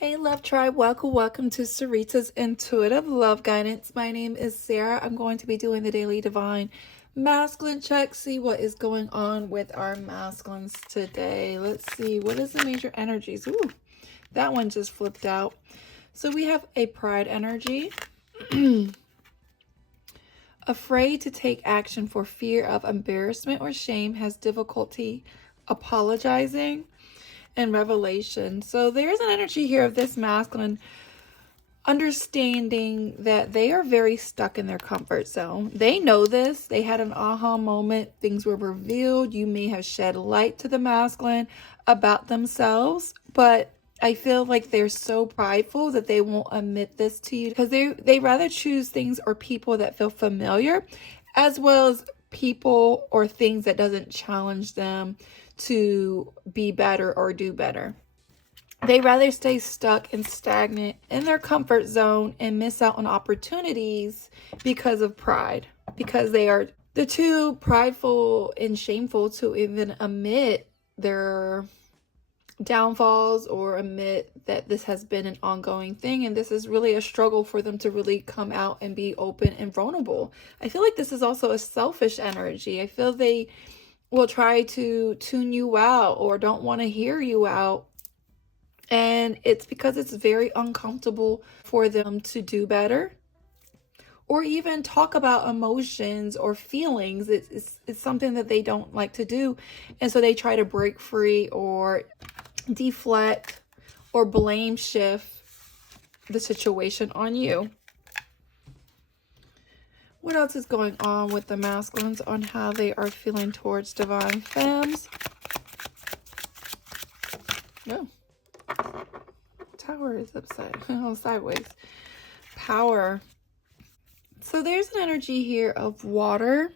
Hey Love Tribe, welcome to Sarita's Intuitive Love Guidance. My name is Sarah. I'm going to be doing the daily divine masculine check. See what is going on with our masculines today. Let's see, what is the major energies? Ooh, that one just flipped out. So we have a pride energy. Afraid to take action for fear of embarrassment or shame, has difficulty apologizing, and revelation. So there's an energy here of this masculine understanding that they are very stuck in their comfort zone. They know this. They had an aha moment. Things were revealed. You may have shed light to the masculine about themselves, but I feel like they're so prideful that they won't admit this to you because they rather choose things or people that feel familiar, as well as people or things that doesn't challenge them to be better or do better. They rather stay stuck and stagnant in their comfort zone and miss out on opportunities because of pride, because they're too prideful and shameful to even admit their downfalls or admit that this has been an ongoing thing, and this is really a struggle for them to really come out and be open and vulnerable. I feel like this is also a selfish energy. I feel they will try to tune you out or don't want to hear you out, and it's because it's very uncomfortable for them to do better or even talk about emotions or feelings. It's something that they don't like to do, and so they try to break free or deflect or blame shift the situation on you. What else is going on with the masculines on how they are feeling towards divine femmes? No. Tower is sideways. Power. So there's an energy here of water.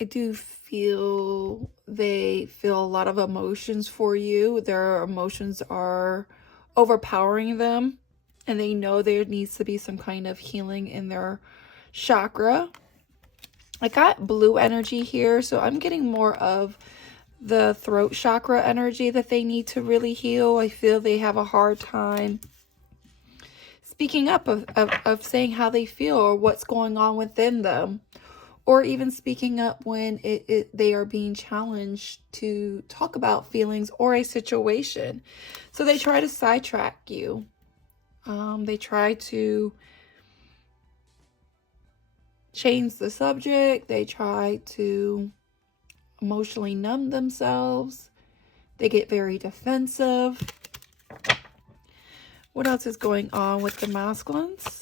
I do feel they feel a lot of emotions for you. Their emotions are overpowering them, and they know there needs to be some kind of healing in their chakra. I got blue energy here, so I'm getting more of the throat chakra energy that they need to really heal. I feel they have a hard time speaking up of saying how they feel or what's going on within them, or even speaking up when they are being challenged to talk about feelings or a situation. So they try to sidetrack you. They try to change the subject. They try to emotionally numb themselves. They get very defensive. What else is going on with the masculines?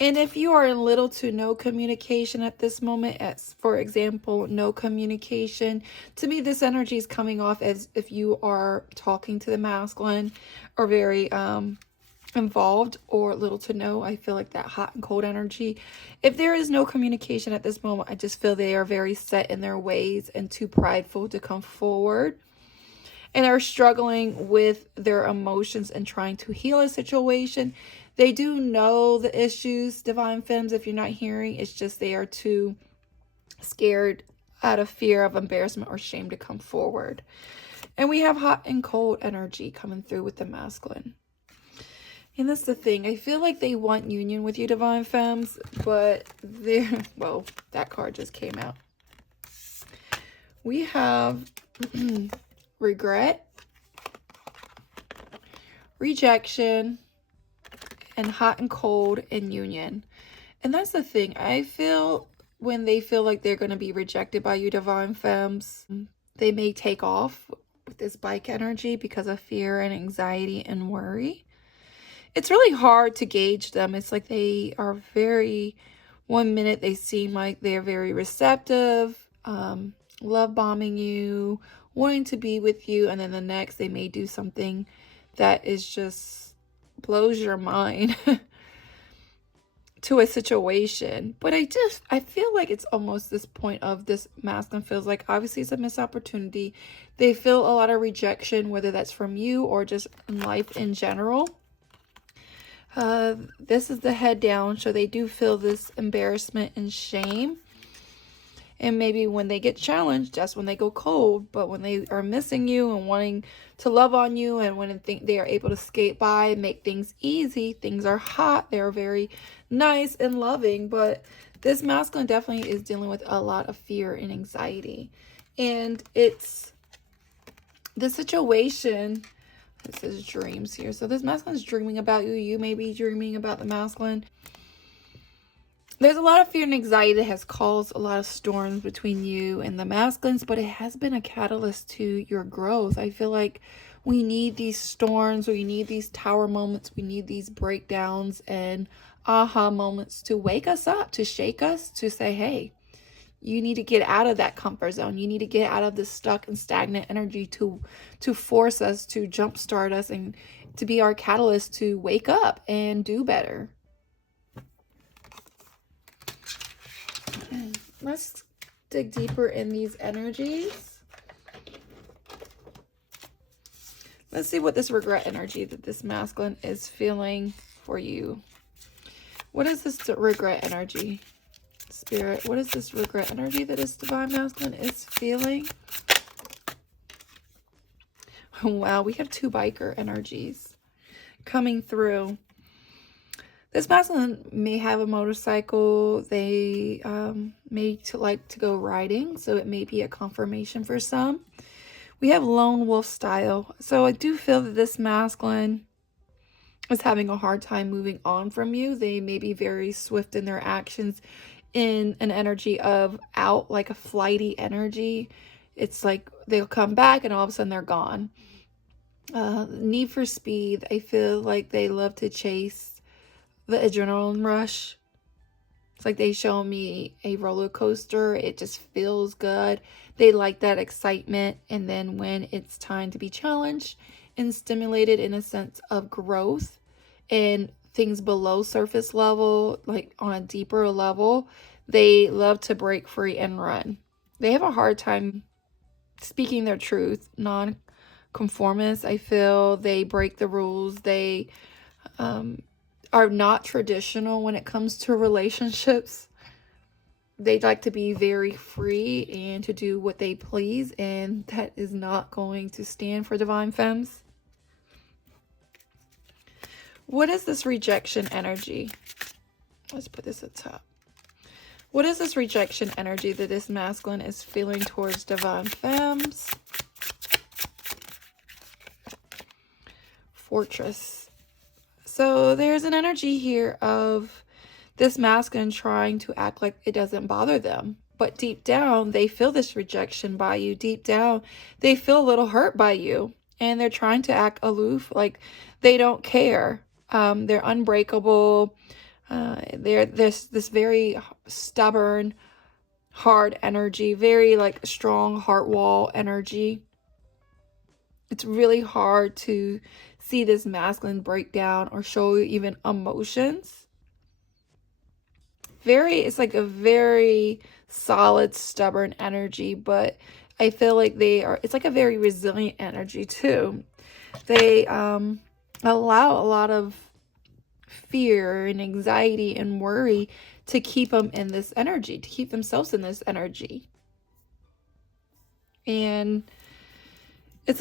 And if you are in little to no communication at this moment, as for example, no communication, to me this energy is coming off as if you are talking to the masculine or very involved or little to no. I feel like that hot and cold energy. If there is no communication at this moment, I just feel they are very set in their ways and too prideful to come forward, and are struggling with their emotions and trying to heal a situation. They do know the issues, divine femmes. If you're not hearing, it's just they are too scared out of fear of embarrassment or shame to come forward. And we have hot and cold energy coming through with the masculine. And that's the thing. I feel like they want union with you, divine femmes, but they're, well, that card just came out. We have regret, rejection, and hot and cold and union. And that's the thing. I feel when they feel like they're going to be rejected by you, divine femmes, they may take off with this bike energy because of fear and anxiety and worry. It's really hard to gauge them. It's like they are very, one minute they seem like they're very receptive, love bombing you, wanting to be with you, and then the next they may do something that is just blows your mind to a situation. But I feel like it's almost this point of this masculine feels like obviously it's a missed opportunity. They feel a lot of rejection, whether that's from you or just in life in general. This is the head down, so they do feel this embarrassment and shame. And maybe when they get challenged, that's when they go cold. But when they are missing you and wanting to love on you, and when they are able to skate by and make things easy, things are hot, they're very nice and loving. But this masculine definitely is dealing with a lot of fear and anxiety. And it's the situation, this is dreams here. So this masculine is dreaming about you. You may be dreaming about the masculine. There's a lot of fear and anxiety that has caused a lot of storms between you and the masculines, but it has been a catalyst to your growth. I feel like we need these storms, we need these tower moments, we need these breakdowns and aha moments to wake us up, to shake us, to say, hey, you need to get out of that comfort zone. You need to get out of this stuck and stagnant energy to force us, to jumpstart us, and to be our catalyst to wake up and do better. Let's dig deeper in these energies. Let's see what this regret energy that this masculine is feeling for you. What is this regret energy? Spirit, what is this regret energy that this divine masculine is feeling? Wow, we have 2 biker energies coming through. This masculine may have a motorcycle. They may like to go riding, so it may be a confirmation for some. We have lone wolf style. So I do feel that this masculine is having a hard time moving on from you. They may be very swift in their actions, in an energy of out, like a flighty energy. It's like they'll come back and all of a sudden they're gone. Need for speed. I feel like they love to chase the adrenaline rush. It's like they show me a roller coaster. It just feels good. They like that excitement. And then when it's time to be challenged and stimulated in a sense of growth and things below surface level, like on a deeper level, they love to break free and run. They have a hard time speaking their truth. Non-conformists, I feel. They break the rules. They are not traditional when it comes to relationships. They like to be very free and to do what they please, and that is not going to stand for divine femmes. What is this rejection energy? Let's put this at top. What is this rejection energy that this masculine is feeling towards divine femmes? Fortress. So there's an energy here of this masculine trying to act like it doesn't bother them. But deep down, they feel this rejection by you. Deep down, they feel a little hurt by you. And they're trying to act aloof, like they don't care. They're unbreakable. They're this very stubborn, hard energy. Very like strong heart wall energy. It's really hard to see this masculine break down or show even emotions. It's like a very solid, stubborn energy, but I feel like it's like a very resilient energy too. They allow a lot of fear and anxiety and worry to keep them in this energy, to keep themselves in this energy. And it's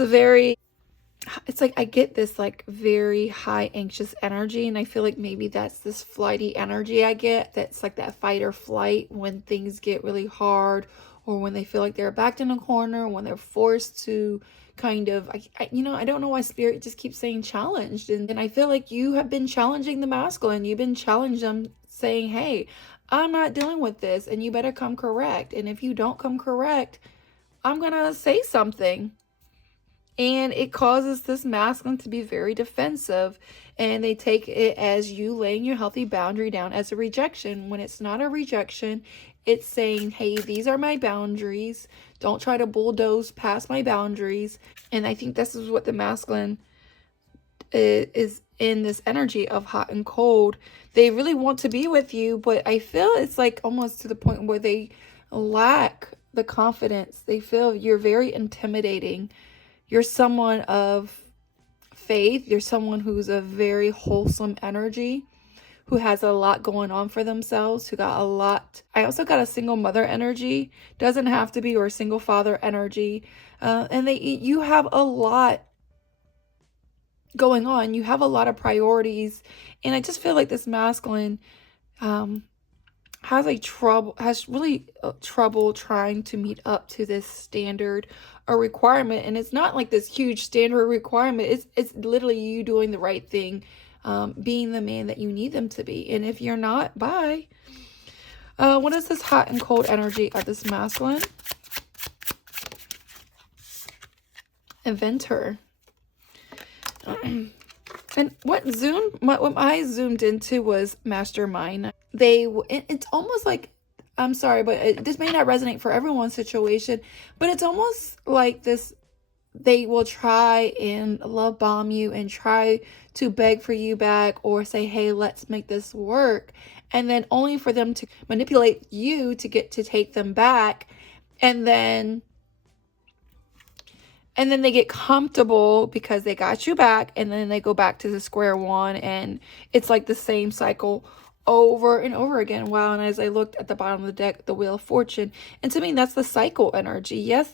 like I get this like very high anxious energy, and I feel like maybe that's this flighty energy I get. That's like that fight or flight when things get really hard, or when they feel like they're backed in a corner, when they're forced to kind of, I don't know why Spirit just keeps saying challenged. And I feel like you have been challenging the masculine. You've been challenging them, saying, hey, I'm not dealing with this, and you better come correct. And if you don't come correct, I'm going to say something. And it causes this masculine to be very defensive, and they take it as you laying your healthy boundary down as a rejection, when it's not a rejection. It's saying, hey, these are my boundaries. Don't try to bulldoze past my boundaries. And I think this is what the masculine is in this energy of hot and cold. They really want to be with you, but I feel it's like almost to the point where they lack the confidence. They feel you're very intimidating. You're someone of faith. You're someone who's a very wholesome energy, who has a lot going on for themselves, who got a lot. I also got a single mother energy, doesn't have to be, or a single father energy. And you have a lot going on. You have a lot of priorities. And I just feel like this masculine has really trouble trying to meet up to this standard or requirement. And it's not like this huge standard requirement. It's literally you doing the right thing, being the man that you need them to be. And if you're not, bye. What is this hot and cold energy of this masculine? Inventor. And what I zoomed into was mastermind. It's almost like, I'm sorry, but this may not resonate for everyone's situation, but it's almost like this, they will try and love bomb you and try to beg for you back or say, hey, let's make this work. And then only for them to manipulate you to get to take them back. And then they get comfortable because they got you back, and then they go back to the square one, and it's like the same cycle over and over again. Wow. And as I looked at the bottom of the deck, the Wheel of Fortune, and to me, that's the cycle energy. Yes,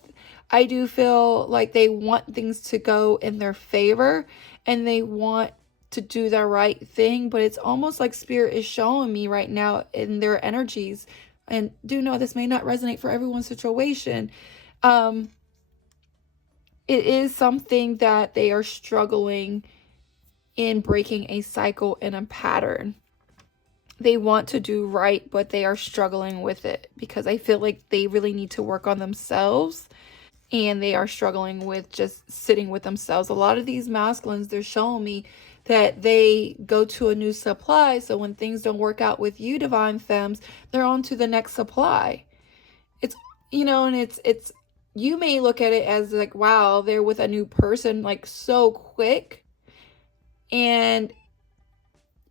I do feel like they want things to go in their favor, and they want to do the right thing, but it's almost like Spirit is showing me right now in their energies, and do know this may not resonate for everyone's situation. It is something that they are struggling in breaking a cycle and a pattern. They want to do right, but they are struggling with it because I feel like they really need to work on themselves, and they are struggling with just sitting with themselves. A lot of these masculines, they're showing me that they go to a new supply. So when things don't work out with you, Divine Femmes, they're on to the next supply. It's, and it's, you may look at it as like, wow, they're with a new person like so quick. And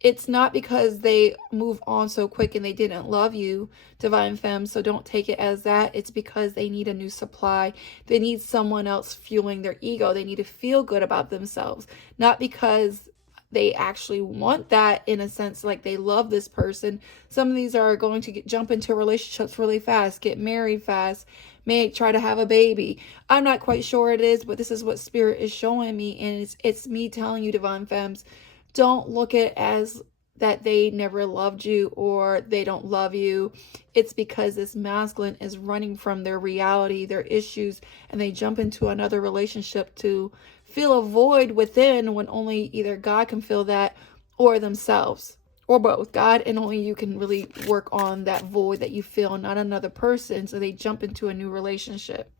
it's not because they move on so quick and they didn't love you, Divine Femme. So don't take it as that. It's because they need a new supply. They need someone else fueling their ego. They need to feel good about themselves. Not because they actually want that, in a sense, like they love this person. Some of these are going to jump into relationships really fast, get married fast, may try to have a baby. I'm not quite sure it is, but this is what Spirit is showing me. And it's me telling you, Divine Femmes, don't look at it as that they never loved you or they don't love you. It's because this masculine is running from their reality, their issues, and they jump into another relationship to fill a void within, when only either God can fill that or themselves, or both. God and only you can really work on that void that you feel, not another person. So they jump into a new relationship.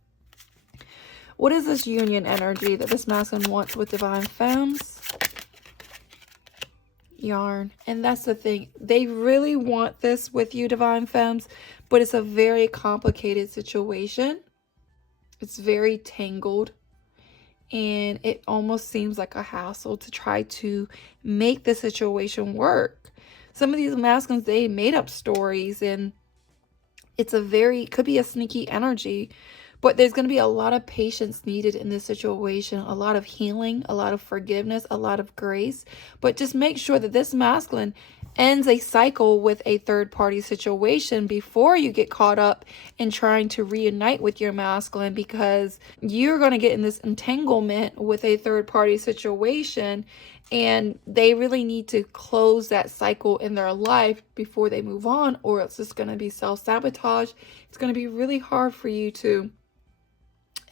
What is this union energy that this masculine wants with Divine Femmes? Yarn. And that's the thing. They really want this with you, Divine Femmes, but it's a very complicated situation. It's very tangled. And it almost seems like a hassle to try to make the situation work. Some of these masculines, they made up stories, and could be a sneaky energy, but there's going to be a lot of patience needed in this situation, a lot of healing, a lot of forgiveness, a lot of grace. But just make sure that this masculine ends a cycle with a third-party situation before you get caught up in trying to reunite with your masculine, because you're going to get in this entanglement with a third-party situation, and they really need to close that cycle in their life before they move on, or it's just going to be self-sabotage. It's going to be really hard for you to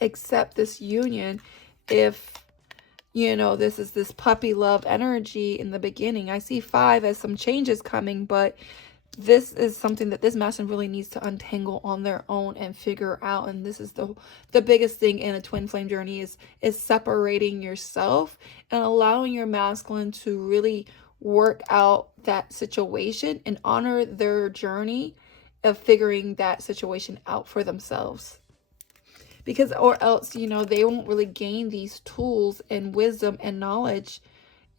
accept this union if this is this puppy love energy in the beginning. I see 5 as some changes coming, but this is something that this masculine really needs to untangle on their own and figure out. And this is the biggest thing in a twin flame journey is separating yourself and allowing your masculine to really work out that situation and honor their journey of figuring that situation out for themselves. Because, or else, they won't really gain these tools and wisdom and knowledge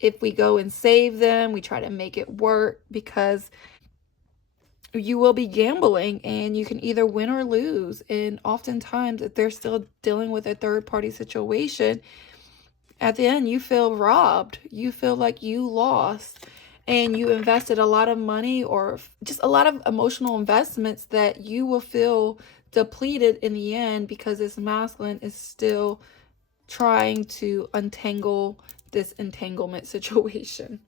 if we go and save them, we try to make it work, because you will be gambling and you can either win or lose. And oftentimes, if they're still dealing with a third-party situation, at the end, you feel robbed. You feel like you lost. and you invested a lot of money or just a lot of emotional investments that you will feel depleted in the end because this masculine is still trying to untangle this entanglement situation.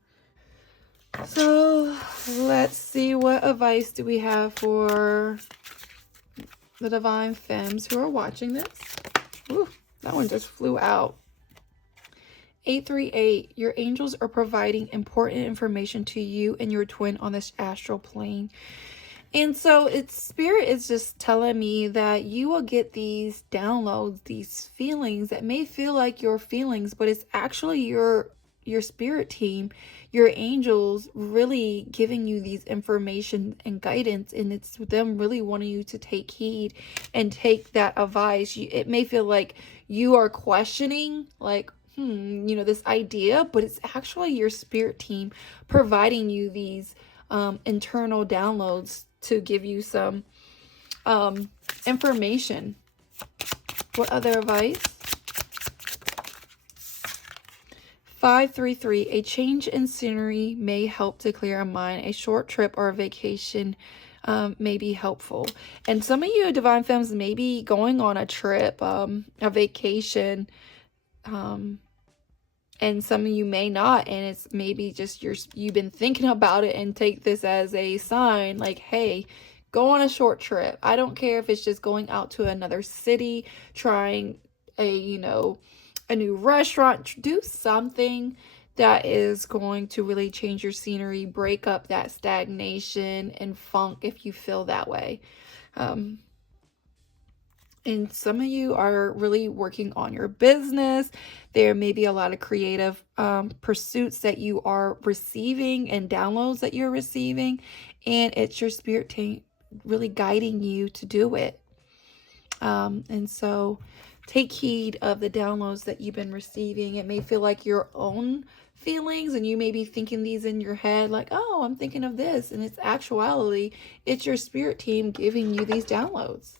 So let's see, what advice do we have for the divine femmes who are watching this? Ooh, that one just flew out. 838, your angels are providing important information to you and your twin on this astral plane. And so spirit is just telling me that you will get these downloads, these feelings that may feel like your feelings, but it's actually your spirit team, your angels really giving you these information and guidance, and it's them really wanting you to take heed and take that advice. It may feel like you are questioning, like, this idea, but it's actually your spirit team providing you these internal downloads to give you some information. What other advice? 533, a change in scenery may help to clear a mind. A short trip or a vacation may be helpful. And some of you divine femmes may be going on a trip, a vacation, and some of you may not, and it's maybe just you've been thinking about it, and take this as a sign like, hey, go on a short trip. I don't care if it's just going out to another city, trying a new restaurant. Do something that is going to really change your scenery, break up that stagnation and funk if you feel that way. And some of you are really working on your business. There may be a lot of creative pursuits that you are receiving and downloads that you're receiving. And it's your spirit team really guiding you to do it. And so take heed of the downloads that you've been receiving. It may feel like your own feelings, and you may be thinking these in your head like, oh, I'm thinking of this. And it's actuality, it's your spirit team giving you these downloads.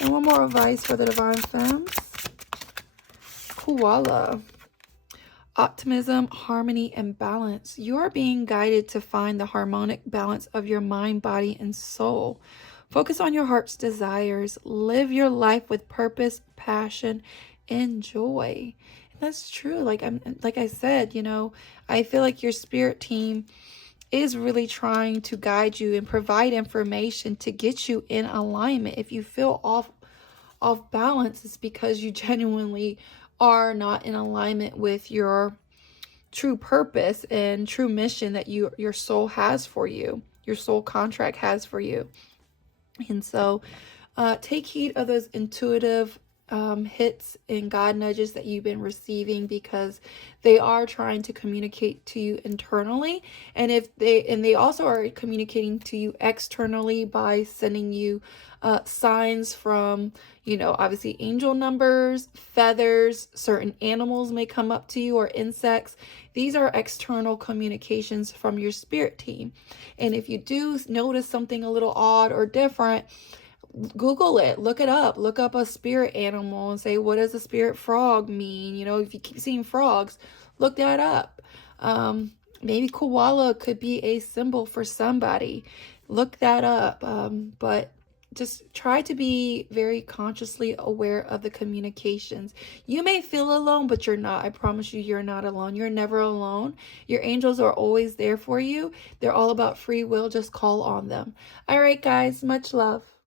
And one more advice for the divine femmes. Koala. Optimism, harmony, and balance. You are being guided to find the harmonic balance of your mind, body, and soul. Focus on your heart's desires. Live your life with purpose, passion, and joy. And that's true. Like I said, I feel like your spirit team is really trying to guide you and provide information to get you in alignment. If you feel off balance, it's because you genuinely are not in alignment with your true purpose and true mission that your soul has for you, your soul contract has for you. And so take heed of those intuitive hits and God nudges that you've been receiving, because they are trying to communicate to you internally, and they also are communicating to you externally by sending you signs from, obviously angel numbers, feathers, certain animals may come up to you, or insects. These are external communications from your spirit team. And if you do notice something a little odd or different, Google it, look it up, look up a spirit animal and say, what does a spirit frog mean? If you keep seeing frogs, look that up. Maybe koala could be a symbol for somebody. Look that up. But just try to be very consciously aware of the communications. You may feel alone, but you're not. I promise you, you're not alone. You're never alone. Your angels are always there for you. They're all about free will. Just call on them. All right, guys, much love.